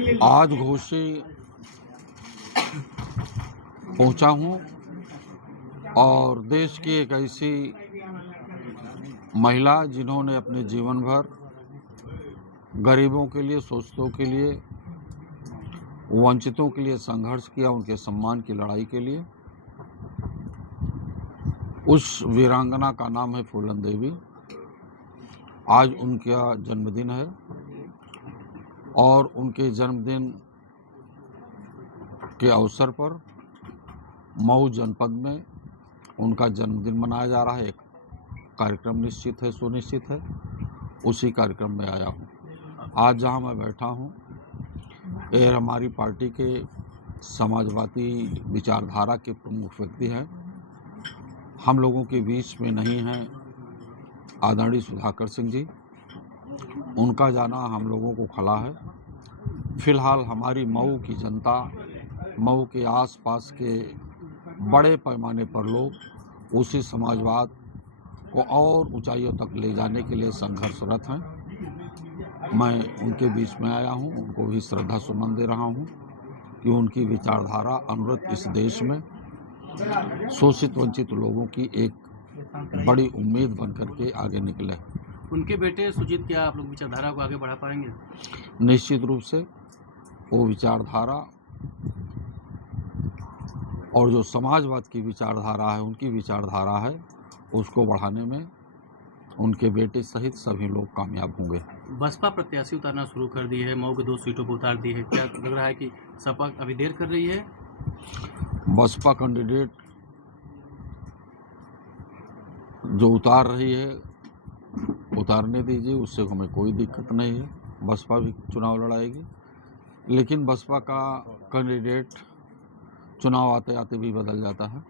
आज घोषी पहुंचा हूं और देश की एक ऐसी महिला जिन्होंने अपने जीवन भर गरीबों के लिए, शोषितों के लिए, वंचितों के लिए संघर्ष किया, उनके सम्मान की लड़ाई के लिए। उस वीरांगना का नाम है फूलन देवी। आज उनका जन्मदिन है और उनके जन्मदिन के अवसर पर मऊ जनपद में उनका जन्मदिन मनाया जा रहा है। एक कार्यक्रम निश्चित है, सुनिश्चित है, उसी कार्यक्रम में आया हूँ। आज जहाँ मैं बैठा हूँ, यह हमारी पार्टी के समाजवादी विचारधारा के प्रमुख व्यक्ति हैं। हम लोगों के बीच में नहीं हैं आदरणीय सुधाकर सिंह जी, उनका जाना हम लोगों को खला है। फिलहाल हमारी मऊ की जनता, मऊ के आसपास के बड़े पैमाने पर लोग उसी समाजवाद को और ऊंचाइयों तक ले जाने के लिए संघर्षरत हैं। मैं उनके बीच में आया हूं, उनको भी श्रद्धा सुमन दे रहा हूं कि उनकी विचारधारा अनवरत इस देश में शोषित वंचित लोगों की एक बड़ी उम्मीद बन करके आगे निकले। उनके बेटे सुजीत, क्या आप लोग विचारधारा को आगे बढ़ा पाएंगे? निश्चित रूप से वो विचारधारा और जो समाजवाद की विचारधारा है, उनकी विचारधारा है, उसको बढ़ाने में उनके बेटे सहित सभी लोग कामयाब होंगे। बसपा प्रत्याशी उतारना शुरू कर दी है, मऊ के 2 सीटों पर उतार दी है। क्या लग रहा है कि सपा अभी देर कर रही है? बसपा कैंडिडेट जो उतार रही है, उतारने दीजिए, उससे हमें कोई दिक्कत नहीं है। बसपा भी चुनाव लड़ाएगी, लेकिन बसपा का कैंडिडेट चुनाव आते आते भी बदल जाता है।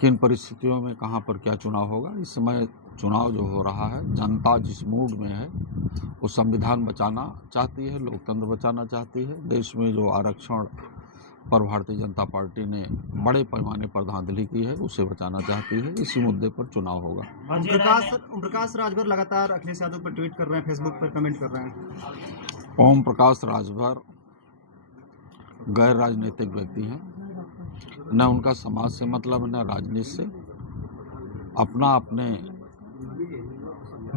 किन परिस्थितियों में कहां पर क्या चुनाव होगा, इस समय चुनाव जो हो रहा है, जनता जिस मूड में है वो संविधान बचाना चाहती है, लोकतंत्र बचाना चाहती है। देश में जो आरक्षण पर भारतीय जनता पार्टी ने बड़े पैमाने पर धांधली की है, उसे बचाना चाहती है। इसी मुद्दे पर चुनाव होगा। ओम प्रकाश राजभर लगातार अखिलेश यादव पर ट्वीट कर रहे हैं, फेसबुक पर कमेंट कर रहे हैं। ओम प्रकाश राजभर गैर राजनीतिक व्यक्ति हैं, न उनका समाज से मतलब न राजनीति से। अपने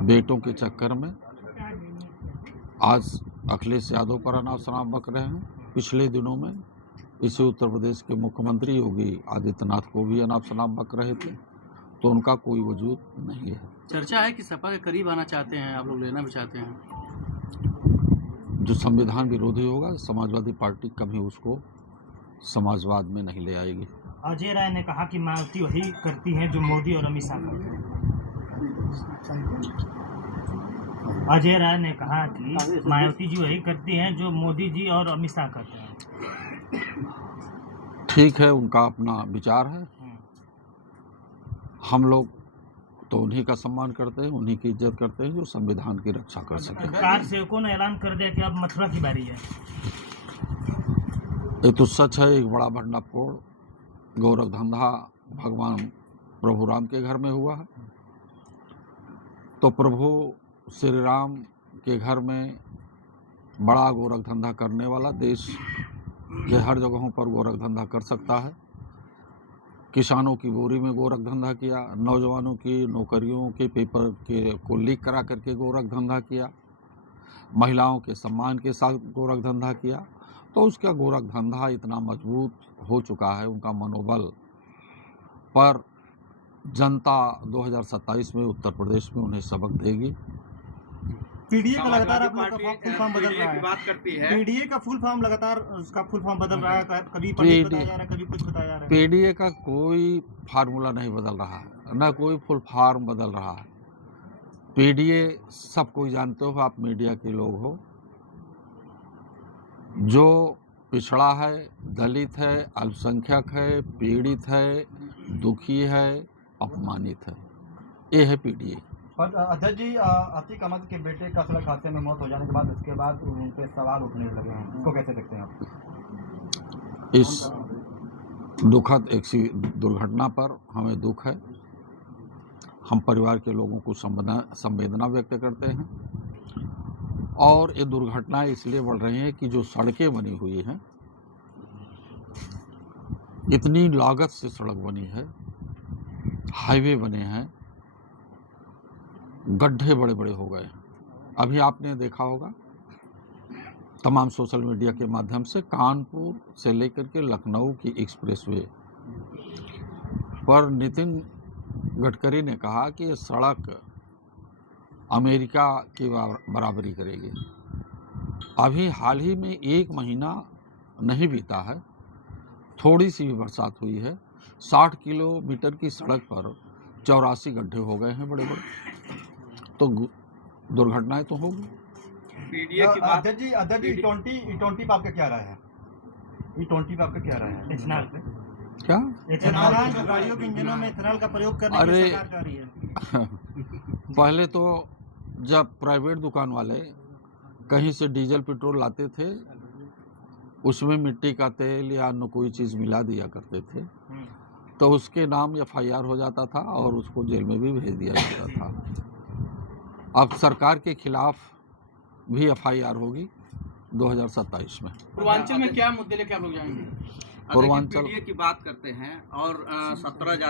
बेटों के चक्कर में आज अखिलेश यादव पर अनाप शनाप बक रहे हैं। पिछले दिनों में इसी उत्तर प्रदेश के मुख्यमंत्री योगी आदित्यनाथ को भी अनाप शनाप बक रहे थे, तो उनका कोई वजूद नहीं है। चर्चा है कि सपा के करीब आना चाहते हैं, आप लोग लेना भी चाहते हैं। जो संविधान विरोधी होगा, समाजवादी पार्टी कभी उसको समाजवाद में नहीं ले आएगी। अजय राय ने कहा कि मायावती वही करती हैं जो मोदी और अमित शाह करते हैं। अजय राय ने कहा कि मायावती जी वही करती हैं जो मोदी जी और अमित शाह करते हैं। ठीक है, उनका अपना विचार है। हम लोग तो उन्हीं का सम्मान करते हैं, उन्हीं की इज्जत करते हैं जो संविधान की रक्षा कर सके। कार सेवकों ने ऐलान कर दिया कि अब मथुरा की बारी है। ये तो सच है। एक बड़ा भंडाफोड़ गोरख धंधा भगवान प्रभु राम के घर में हुआ है, तो प्रभु श्री राम के घर में बड़ा गोरख धंधा करने वाला देश के हर जगहों पर गोरख धंधा कर सकता है। किसानों की बोरी में गोरख धंधा किया, नौजवानों की नौकरियों के पेपर के को लीक करा करके गोरख धंधा किया, महिलाओं के सम्मान के साथ गोरख धंधा किया। तो उसका गोरख धंधा इतना मजबूत हो चुका है, उनका मनोबल पर जनता 2027 में उत्तर प्रदेश में उन्हें सबक देगी। पीडीए का लगातार आप लोग का फुल फॉर्म बदल रहा है। बात करती है पीडीए का फुल फॉर्म लगातार उसका फुल फॉर्म बदल रहा है, कभी पंडित बताया जा रहा है, कभी कुछ बताया जा रहा है। पीडीए का कोई फार्मूला नहीं बदल रहा है, न कोई फुल फॉर्म बदल रहा है। पीडीए सब कोई जानते हो, आप मीडिया के लोग हो, जो पिछड़ा है, दलित है, अल्पसंख्यक है, पीड़ित है, दुखी है, अपमानित है, ये है पीडीए। और अध्यक्ष जी, अतीक अहमद के बेटे का सड़क हादसे में मौत हो जाने के बाद उसके बाद उन पे सवाल उठने लगे हैं, इसको कैसे देखते हैं आप? इस दुखद एक सी दुर्घटना पर हमें दुख है। हम परिवार के लोगों को संवेदना व्यक्त करते हैं और ये दुर्घटनाएं इसलिए बढ़ रही हैं कि जो सड़कें बनी हुई हैं, इतनी लागत से सड़क बनी है, हाईवे बने हैं, गड्ढे बड़े बड़े हो गए हैं। अभी आपने देखा होगा तमाम सोशल मीडिया के माध्यम से कानपुर से लेकर के लखनऊ की एक्सप्रेसवे पर नितिन गडकरी ने कहा कि ये सड़क अमेरिका की बराबरी करेगी। अभी हाल ही में 1 महीना नहीं बीता है, थोड़ी सी भी बरसात हुई है, 60 किलोमीटर की सड़क पर 84 गड्ढे हो गए हैं बड़े बड़े, तो दुर्घटनाएं तो होगी। पीडीए की बात अध्यक्ष जी E20 पे आपका क्या राय है? E20 पे आपका क्या राय है? इथेनॉल पे क्या इथेनॉल जो गाड़ियों के इंजनों में इथेनॉल का प्रयोग करने की सरकार कर रही है। पहले तो जब प्राइवेट दुकान वाले कहीं से डीजल पेट्रोल लाते थे, उसमें मिट्टी का तेल या अन्य कोई चीज़ मिला दिया करते थे, तो उसके नाम FIR हो जाता था और उसको जेल में भी भेज दिया जाता था। अब सरकार के खिलाफ भी FIR होगी 2027 में। पूर्वांचल में क्या मुद्दे लेके आप लोग जाएंगे? पूर्वांचल की बात करते हैं और 17 जाति